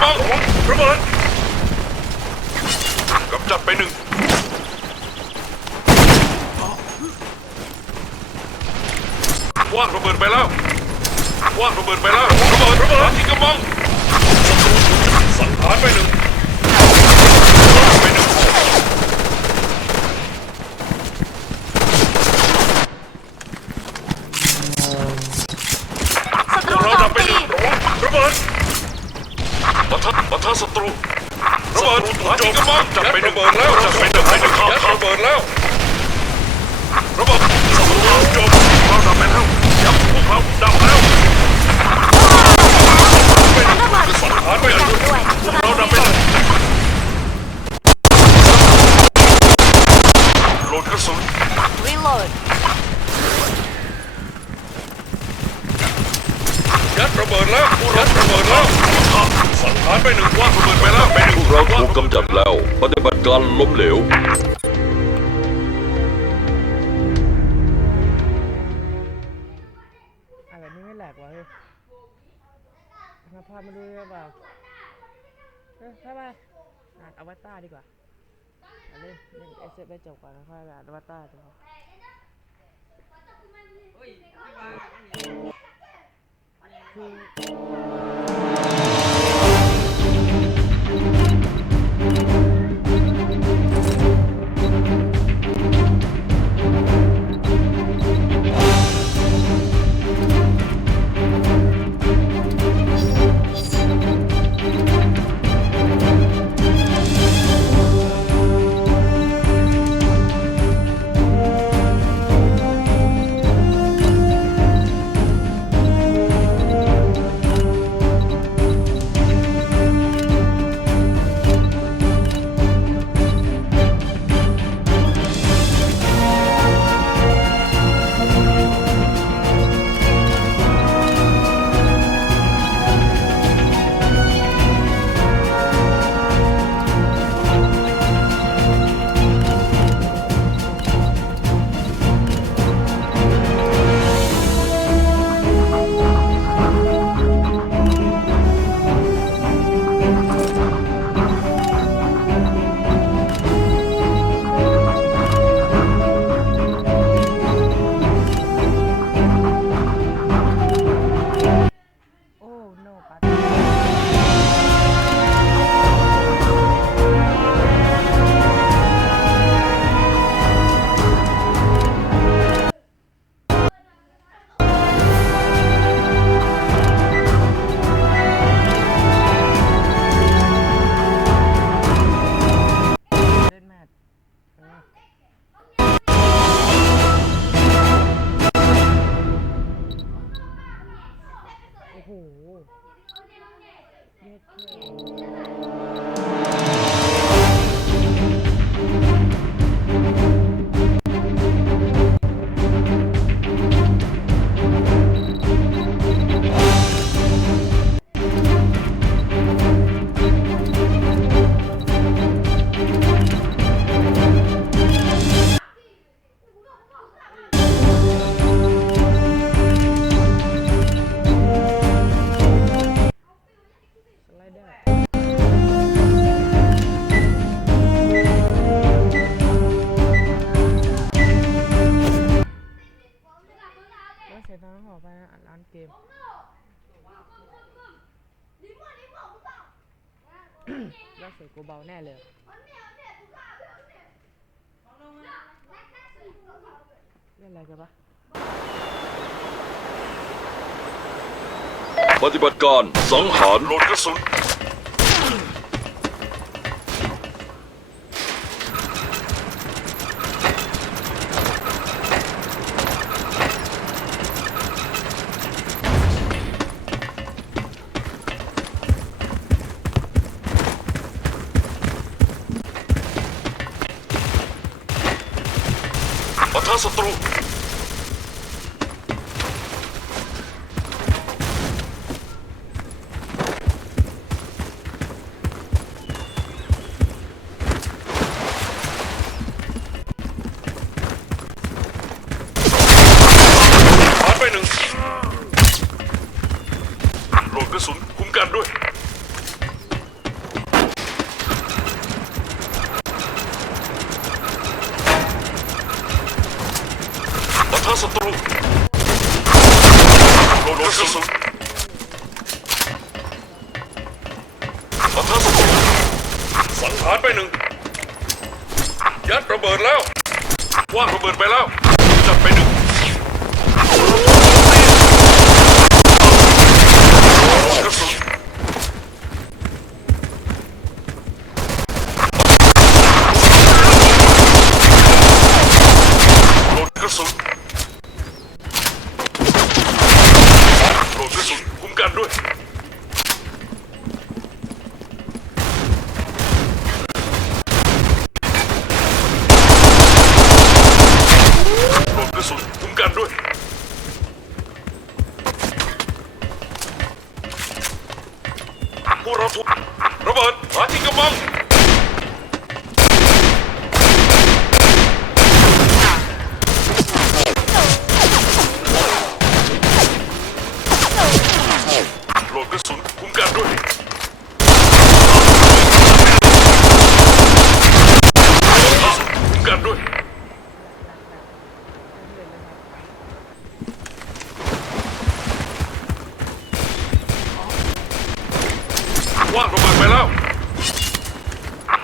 หาที่กำบังระเบิดกำจัดไปหนึ่งว่างระเบิดไปแล้วว่างระเบิดไปแล้วระเบิดระเบิดที่กำบังสังหารไปหนึ่งไปหนึ่ง ศัตรู เรา โจ ดับ ม ไป ตี หนึ่งระเบิดปะ ทะปะทะศัตรูระเบิดหาที่กำบังจับไปหนึ่งระเบิดแล้วจับไปหนึ่งไปหนึ่งยัดระเบิดแล้วระเบิดศัตรูโจมเราดับไปแล้วยับพวกเราดับแล้วไปหนึ่งระเบิดสังหารไปหนึ่งด้วยพวกเราดับไปหนึ่งโหลดกระสุน รีโหลด ยัดระเบิดแล้วยัดระเบิดแล้ว สังหารไปหนึ่งว่างระเบิดไปแล้วไปหนึ่งพวกเราถูกกำจัดแล้ว ปฏิบัติการล้มเหลวอะแบบนี้ไม่แหลกวะเฮ้ยมาพามาดูได้เปล่าเออถ้าไปอ่านอวตารดีกว่าอะเล่นเล่นเอสเอฟไปจบก่อนแล้วค่อยไปอ่านอวตารดีกว่าคือโอ้ แล้วเสียกูเบาแน่เลยเล่นอะไรกันปะปฏิบัติการสังหารโหลดกระสุน Сейчас отру. ทัศัตรูโดกสุนปะทะศัตรูสังหารไปหนึ่งยัดระเบิดแล้วว่างระเบิดไปแล้ว ว่างระเบิดไปแล้ว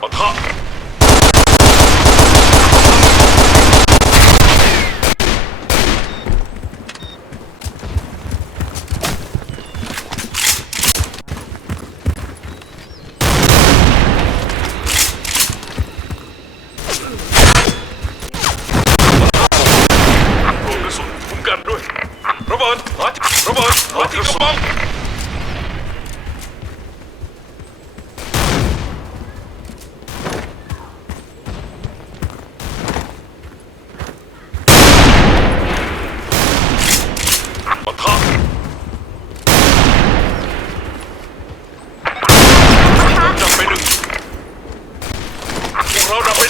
ปะทะ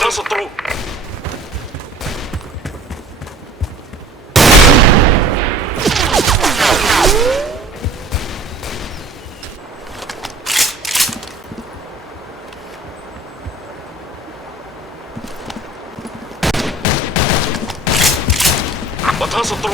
Нашел сотру. Батан сотру.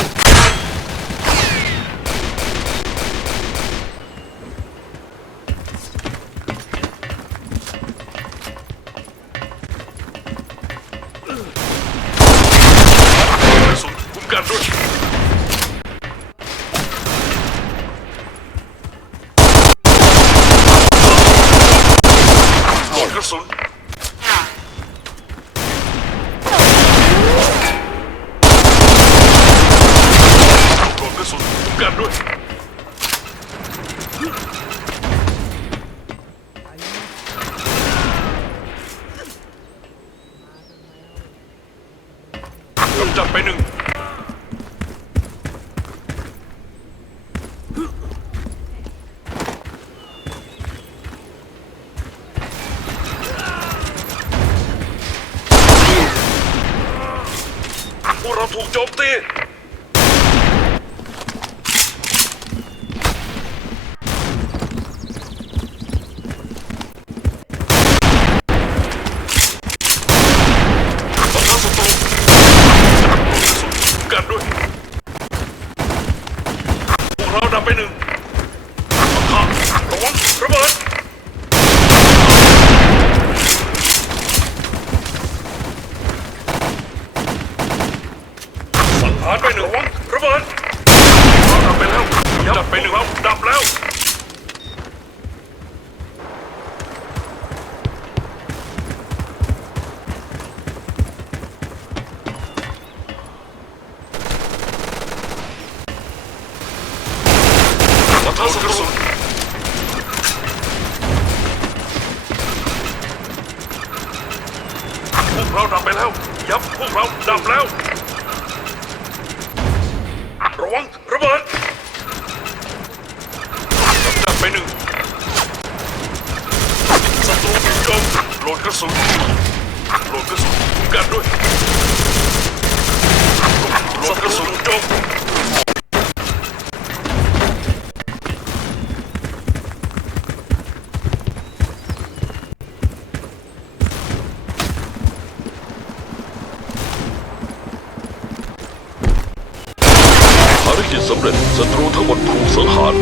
ไปหนึ่งเราถูกโจมตี วังระเบิดจับไปหนึ่งศัตรูถูกโจมโหลดกระสุนโหลดกระสุนกันด้วยโหลดกระสุนโจม ภารกิจสำเร็จศัตรูทั้งหมดถูกสังหาร